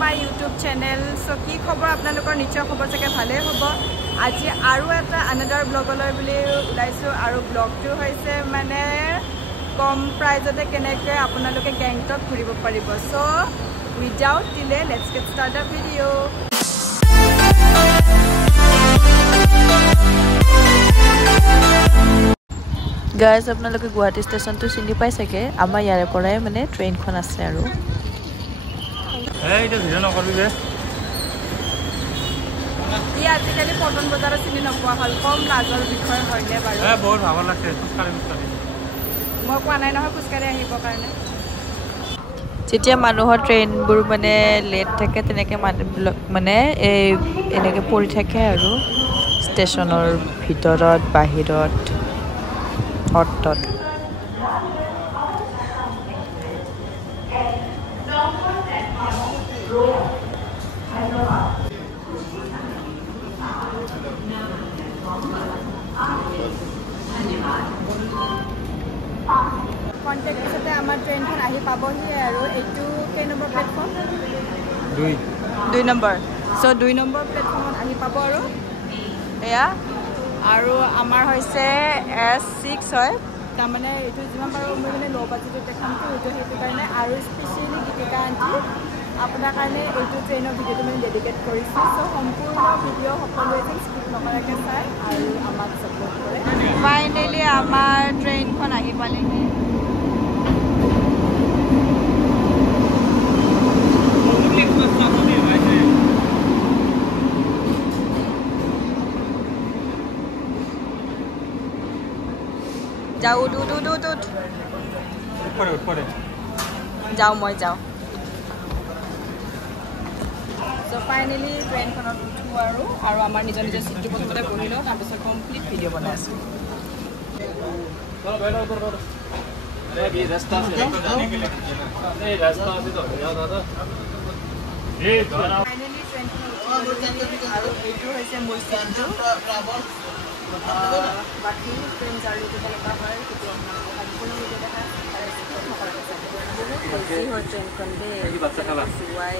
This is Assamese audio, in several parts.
My YouTube channel. সো কি খবৰ আপোনালোকৰ? নিশ্চয় খবৰ চাগে ভালেই হ'ব। আজি আৰু এটা আনাদাৰ ব্লগলৈ বুলি ওলাইছোঁ আৰু ব্লগটো হৈছে মানে কম প্ৰাইজতে কেনেকৈ আপোনালোকে গেংটক ঘূৰিব পাৰিব। So without delay let's gate start the video'. Guys আপোনালোকে গুৱাহাটী ষ্টেচনটো চিনি পাই চাগে। আমাৰ ইয়াৰে পৰাই মানে ট্ৰেইনখন আছে আৰু আজিকালি পটন বজাৰত চিনি নোপোৱা হ'ল, কম লাজৰ বিষয় হয়নে বাৰু? বহুত ভাগৰ লাগছে খোজকাঢ়ি খোজকাঢ়ি। মই কোৱা নাই নহয় খোজকাঢ়ি আহিবৰ কাৰণে। যেতিয়া মানুহৰ ট্ৰেইনবোৰ মানে লেট থাকে তেনেকৈ মানুহবিলাক মানে এনেকৈ পৰি থাকে আৰু ষ্টেচনৰ ভিতৰত বাহিৰত অটত। কণ্টেক্ট পিছতে আমাৰ ট্ৰেইনখন আহি পাবহি আৰু এইটো কেই নম্বৰ প্লেটফৰ্ম? 2 নম্বৰ। চ' 2 নম্বৰ প্লেটফৰ্মত আহি পাব আৰু এয়া আৰু আমাৰ হৈছে S6 হয়। তাৰমানে এইটো যিমান পাৰোঁ মই মানে ল' বাজেটত দেখামতো সেইটো কাৰণে আৰু স্পেচিয়েলি গীতিকা আণ্টি আপোনাৰ কাৰণে এইটো ট্ৰেইনৰ ভিডিঅ'টো মানে ডেডিকেট কৰিছোঁ। চ' সম্পূৰ্ণ ভিডিঅ' সকলোৱে যেন স্কিপ নকৰাকৈ চাই আৰু আমাক ছাপোৰ্ট কৰে। ফাইনেলি আমাৰ ট্ৰেইনখন আহি পালেহি। যাওঁ যাওঁ মই যাওঁ। চ' ফাইনেলি ট্ৰেইনখনত উঠোঁ আৰু আমাৰ নিজৰ নিজৰ চিটটো প্ৰথমতে বহি লওঁ, তাৰপিছত কমপ্লিট ভিডিঅ' বনাই আছোঁ। ফাইনেলি ট্ৰেইনখনত আৰু এইটো হৈছে মোৰ চিটটো। বাকী ট্ৰেইন জাৰ্ণিটো কেনেকুৱা হয় সেইটো সম্পূৰ্ণ ভিডিঅ' দেখা বহুত বেছি হয় ট্ৰেইনখন দেই, যোৱাই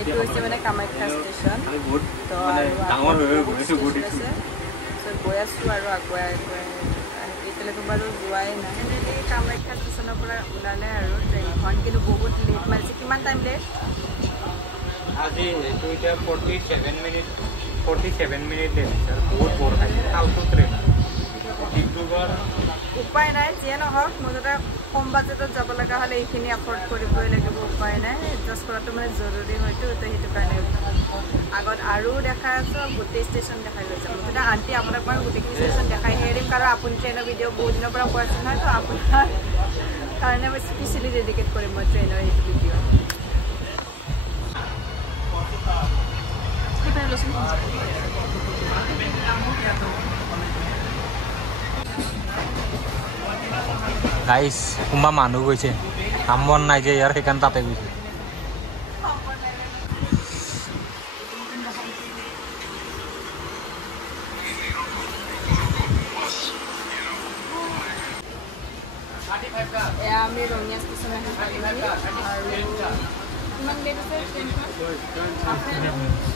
এইটো হৈছে মানে কামাখ্যা ষ্টেচন। তো গৈ আছোঁ আৰু আগুৱাই এতিয়ালৈকে বাৰু যোৱাই নাই। কামাখ্যা ষ্টেচনৰ পৰা ওলালে আৰু ট্ৰেইনখন, কিন্তু বহুত লেট মাৰিছে। কিমান টাইম লেট? আজি এইটো এতিয়া 47 মিনিট লেট হৈছে। বহুত বৰ খাইছে ফাল্টু ট্ৰেইন। ডিব্ৰুগড় উপায় নাই, যিয়ে নহওক মুঠতে কম বাজেটত যাব লগা হ'লে এইখিনি এফৰ্ড কৰিবই লাগিব। উপায় নাই, এডজাষ্ট কৰাটো মানে জৰুৰী হয়তো। তো সেইটো কাৰণে আগত আৰু দেখাই আছোঁ, গোটেই ষ্টেচন দেখাই লৈ যাম। মুঠতে আণ্টি আপোনাক মই গোটেইখিনি ষ্টেচন দেখাইহে এৰিম, কাৰণ আপুনি ট্ৰেইনৰ ভিডিঅ' বহুত দিনৰ পৰা কৈ আছে নহয়। তো আপোনাৰ কাৰণে মই স্পেচিয়েলি ডেডিকেট কৰিম মই ট্ৰেইনৰ এইটো ভিডিঅ'। গাইছ কোনোবা মানুহ গৈছে, কাম বন নাই যে ইয়াৰ, সেইকাৰণে তাতে গৈছে। এয়া আমি ৰঙিয়া ষ্টেচন আহি পালোঁ আৰু কিমান লেট আছে ট্ৰেইনখন?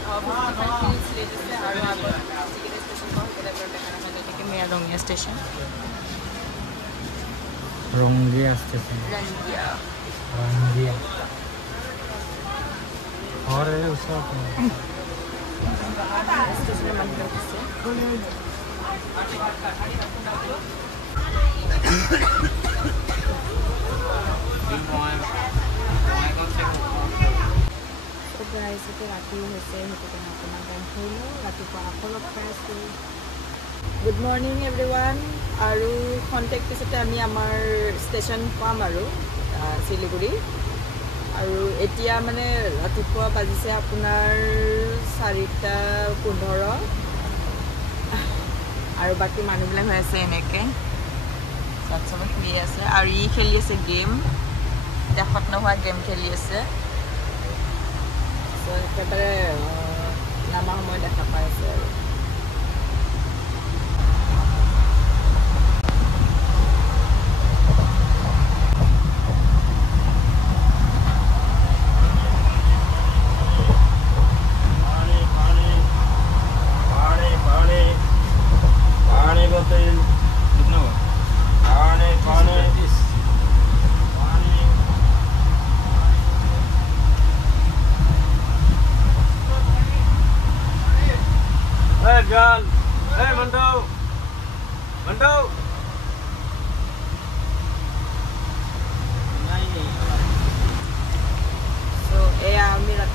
55 মিনিটছ লেট আছে আৰু আগত যিকেইটা ষ্টেচন পাওঁ সেইকেইটা বাৰু দেখা নাপায়। গতিকে মেয়া ৰঙিয়া ষ্টেচন। ৰংগিয়া ষ্টেচন। ওচৰত ষ্টেচনৰ মানুহবিলাক আছে। ৰাতি হৈছে সেইটো কাৰণে আপোনাৰ গম হৈ লওঁ। ৰাতিপুৱা আকৌ লগ পাই আছোঁ। Good morning everyone. আৰু খন্তেক পিছতে আমি আমাৰ ষ্টেচন পাম আৰু শিলিগুৰি। আৰু এতিয়া মানে ৰাতিপুৱা বাজিছে আপোনাৰ 4:15 আৰু বাকী মানুহবিলাক হৈ আছে এনেকৈ চবে শুই আছে আৰু ই খেলি আছে গেম, দেখাত নোহোৱা গেম খেলি আছে। একেবাৰে নামা সময় দেখা পাই আছে আৰু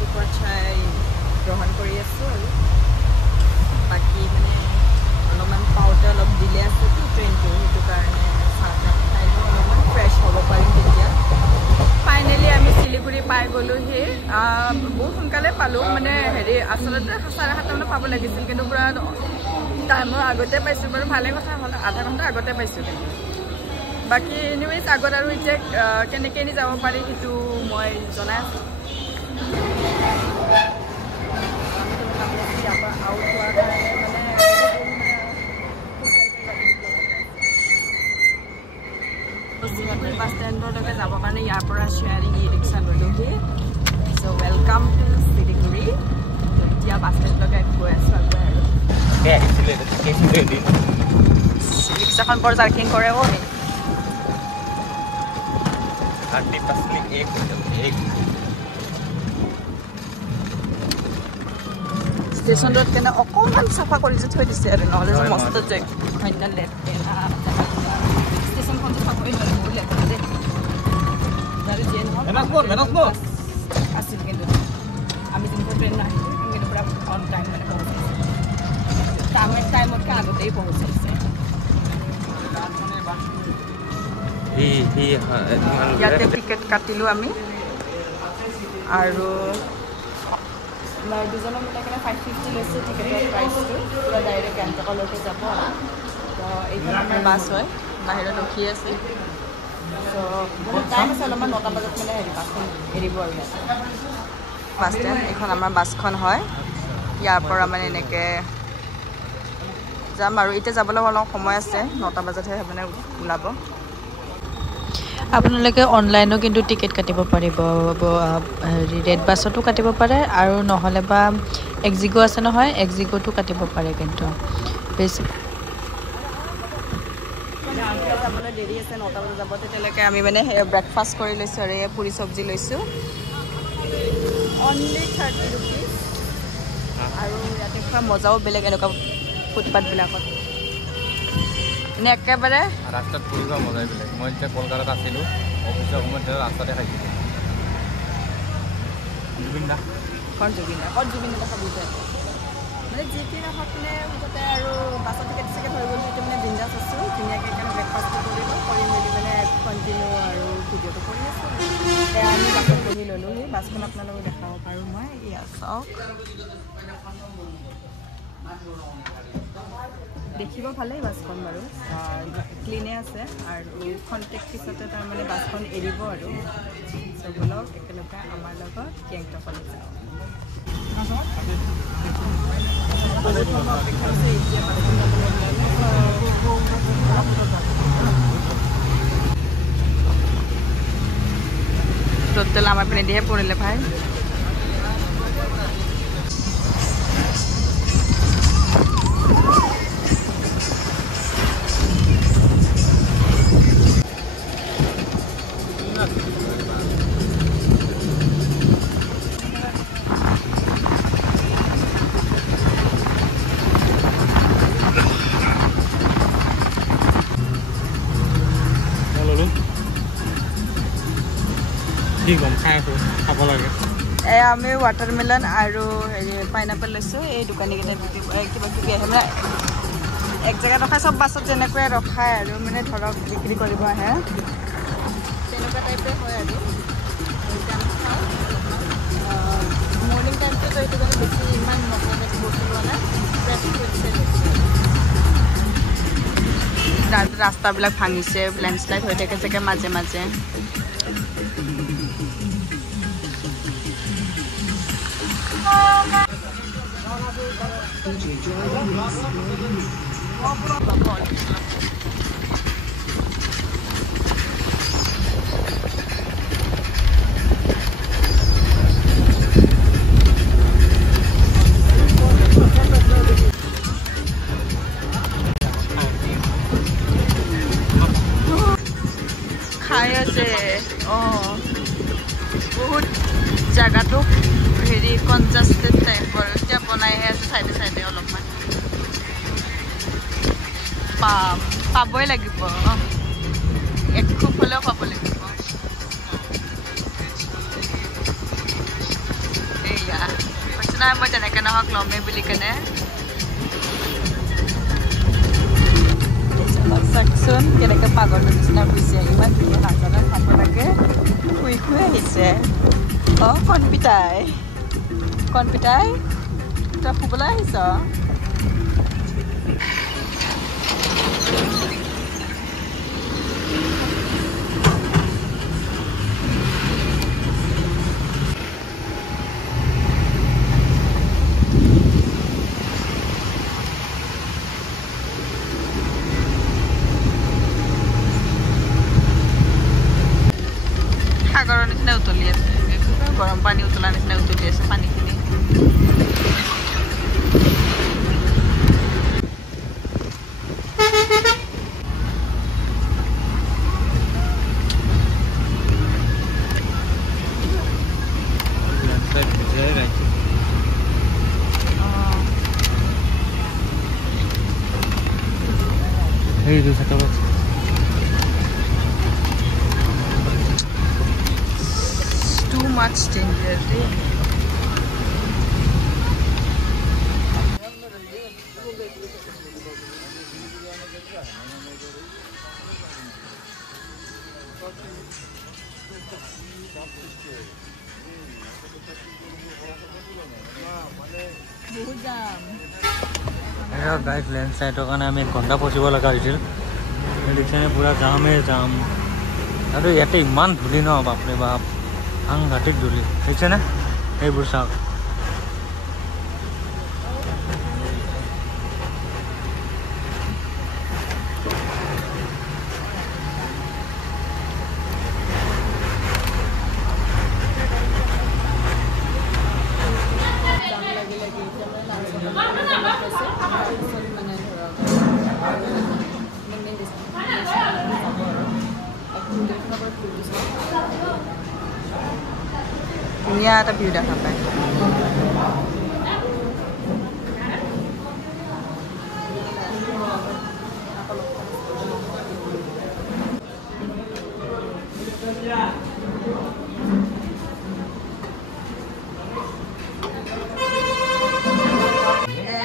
ওপৰত চাই গ্ৰহণ কৰি আছোঁ আৰু বাকী মানে অলপমান পাওঁতে অলপ দিলে আছেতো ট্ৰেইনটো সেইটো কাৰণে চাহ খাই অলপমান ফ্ৰেছ হ'ব পাৰিম তেতিয়া ফাইনেলি আমি শিলিগুৰি পাই গ'লোহি বহুত সোনকালে পালোঁ মানে হেৰি আচলতে 7:30 মানত পাব লাগিছিল কিন্তু পূৰা টাইমৰ আগতে পাইছোঁ বাৰু ভালে কথা হ'ল আধা ঘণ্টা আগতে পাইছোঁ কিন্তু বাকী এনিৱেজ আগত আৰু এতিয়া কেনেকৈ নি যাব পাৰি সেইটো মই জনাই আছোঁ ইয়াৰ পৰা আউট হোৱাৰ কাৰণে মানে শিলিগুৰি বাছ ষ্টেণ্ডলৈকে যাবৰ কাৰণে ইয়াৰ পৰা শ্বেয়াৰিং ই ৰিক্সা ল'লোহি চ' ৱেলকাম টু শিলিগুৰি এতিয়া বাছ ষ্টেণ্ডলৈকে গৈ আছোঁ আকৌ আৰু ৰিক্সাখন বৰ জাৰ্কিং কৰে অ' ষ্টেচনটোত কেনে অকণমান চাফা কৰি যে থৈ দিছে আৰু নহ'লে যে মস্ত অন্য লেতেৰা ষ্টেচনখনটো চাবই নোৱাৰে বহুত লেতেৰা দেই আৰু যিয়ে নহওক আছিল কিন্তু আমি যোনখন ট্ৰেইন আহিলোঁ কিন্তু পূৰা অন টাইম মানে পहुঁচাইছে টাইমতকৈ আগতেই পহুচাইছে ইয়াতে টিকেট কাটিলোঁ আমি আৰু দুজনৰ মিলাই কিনে 550 লৈছে টিকেটৰ প্ৰাইচটো পূৰা ডাইৰেক্ট গেংটকলৈকে যাব তো এইখন আমাৰ বাছ হয় বাহিৰত ৰখি আছে চ' বহুত টাইম আছে অলপমান 9টা বজাত মানে হেৰি বাছখন এৰিব আৰু ইয়াত বাছ ষ্টেণ্ড এইখন আমাৰ বাছখন হয় ইয়াৰ পৰা মানে এনেকৈ যাম আৰু এতিয়া যাবলৈ অলপ সময় আছে 9টা বজাতহে মানে ওলাব আপোনালোকে অনলাইনো কিন্তু টিকেট কাটিব পাৰিব হেৰি ৰেড বাছতো কাটিব পাৰে আৰু নহ'লে বা এক্সিগো আছে নহয় এক্সিগোটো কাটিব পাৰে কিন্তু বেছি যাবলৈ দেৰি আছে 9টা বজাত যাব তেতিয়ালৈকে আমি মানে ব্ৰেকফাষ্ট কৰি লৈছোঁ আৰু এই পুৰি চব্জি লৈছোঁ অনলি 30 rupees আৰু ইয়াতে খোৱা মজাও বেলেগ এনেকুৱা ফুটপাথবিলাকত এনে একেবাৰে ৰাস্তাত ফুৰি খোৱা মজাই বেলেগ মই যেতিয়া কলকাতাত আছিলোঁ অফিচৰ সময়ত ৰাস্তাতে খাইছিলোঁ জুবিন দা ক'ত দেখা বুজাই মানে যি কি নহওক মানে মুঠতে আৰু বাছত টিকেট চিকেট হৈ গ'ল সেইটো মানে বিন্দাছ আছোঁ ধুনীয়াকৈ কাৰণে ব্ৰেকফাষ্টটো কৰিলোঁ কৰি মেলি মানে কণ্টিনিউ আৰু ভিডিঅ'টো কৰি আছোঁ এয়া আমি বাছত বহি ল'লোঁ সেই বাছখন আপোনালোকক দেখাব পাৰোঁ মই এয়া চাওক দেখিব ভালেই বাছখন বাৰু ক্লিনে আছে আৰু খন্তেক পিছতে তাৰমানে বাছখন এৰিব আৰু চবলক একেলগে আমাৰ লগত গেংটকলৈ যাওঁ টোটেল আমাৰ পিনে দিহে পৰিলে ভাই খাব লাগে আমি ৱাটাৰমেলন আৰু হেৰি পাইনাপল লৈছোঁ এই দোকানীকেইটাই কিবা কিবি আহে মানে এক জেগাত ৰখাই চব বাছত যেনেকৈ ৰখায় আৰু মানে ধৰক বিক্ৰী কৰিব আহে তেনেকুৱা টাইপে হয় আৰু মৰ্ণিং টাইমটো সেইটো কাৰণে বেছি ইমান নকৰে বস্তু লোৱা নাই ফ্ৰেছ ফ্ৰুটছে লৈছোঁ ৰাস্তাবিলাক ভাঙিছে লেণ্ডশ্লাইড হৈ থাকে চাগে মাজে মাজে খাই আছে বহুত জায়গাটো হেৰি কনজাষ্টেড টাইপৰ এতিয়া বনাইহে আছে চাইডে চাইডে অলপমান পাবই লাগিব এক খুব হ'লেও পাব লাগিব এই নাই মই তেনেকৈ নহওক ল'মেই বুলি কেনে চাওকচোন কেনেকৈ পাগলৰ নিচিনা বুজিছে ইমান ধুনীয়া নাজানে খাব লাগে শুই শুই আহিছে অঁ কণপিতাই তই শুবলৈ আহিছ সাগৰৰ নিচিনা উতলি আছে গৰম পানী উতলাৰ নিচিনা উতলি আছে পানীখিনি too much danger. गाइस लैंडस्लाइडर कारण आम 1 घंटा पहुँचब लगा देखे पूरा जामे जाम और इते इमान धूली न बापरे बाप সাংঘাতিক ধূলি দেখিছেনে এইবোৰ চাওক ধুনীয়া এটা ভিউ দেখা পায়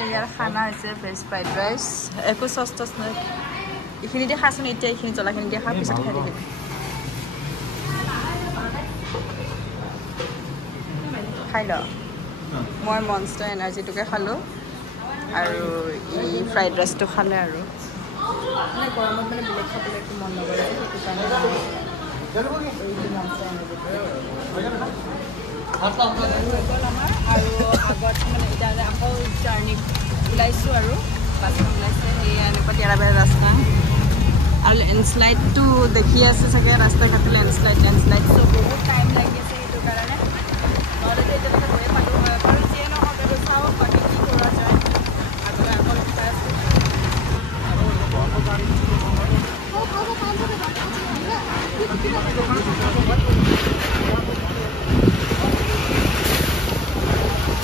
ইয়াৰ খানা হৈছে ভেজ ফ্ৰাইড ৰাইচ একো চচ টচ নাই এইখিনি দিয়ে খাচোন এতিয়া এইখিনি জ্বলাখিনি দিয়ে খা পিছত খাই দিবি খাই ল মই মনষ্টাৰ এনাৰ্জিটোকে খালোঁ আৰু এই ফ্ৰাইড ৰাইচটো খালে আৰু মানে গৰমত মানে বেলেগ খাবলৈ একো মন নকৰে সেইটো কাৰণে আমাৰ আৰু আগত মানে এতিয়া আকৌ জাৰ্ণি ওলাইছোঁ আৰু বাছখন ওলাইছে সেয়া এনেকুৱা তেৰাবেৰা ৰাস্তা আৰু লেণ্ডশ্লাইডটো দেখি আছে চাগে ৰাস্তা ঘাটে লেণ্ডশ্লাইড চ' বহুত টাইম লাগি আছে সেইটো কাৰণে নহ'লেতো এতিয়ালৈকে গৈয়ে পালোঁ হয় বাৰু যিয়ে নহওক এইটো চাওঁ বাকী কি কৰা যায় আগলৈ আকৌ চাই আছোঁ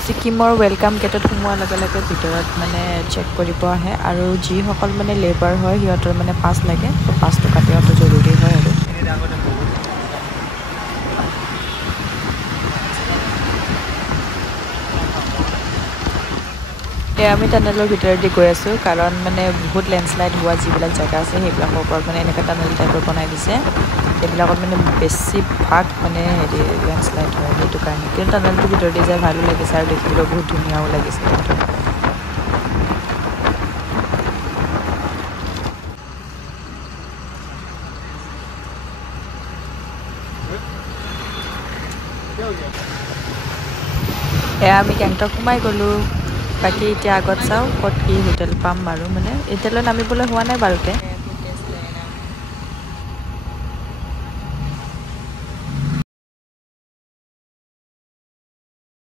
ছিকিমৰ ৱেলকাম গেটত সোমোৱাৰ লগে লগে ভিতৰত মানে চেক কৰিব আহে আৰু যিসকল মানে লেবাৰ হয় সিহঁতৰ মানে পাছ লাগে তো পাছটো কাটি অহাটো জৰুৰী হয় আৰু আমি টানেলৰ ভিতৰেদি গৈ আছোঁ কাৰণ মানে বহুত লেণ্ডশ্লাইড হোৱা যিবিলাক জেগা আছে সেইবিলাকৰ ওপৰত মানে এনেকৈ টানেল টাইপৰ বনাই দিছে সেইবিলাকত মানে বেছিভাগ মানে হেৰি লেণ্ডশ্লাইড হয় সেইটো কাৰণে কিন্তু টানেলটোৰ ভিতৰেদি যাই ভালো লাগিছে আৰু দেখিবলৈ বহুত ধুনীয়াও লাগিছে কিন্তু এয়া আমি গেংটক সোমাই গ'লোঁ বাকী এতিয়া আগত চাওঁ ক'ত কি হোটেল পাম আৰু মানে এতিয়ালৈ নামিবলৈ হোৱা নাই বাৰুতে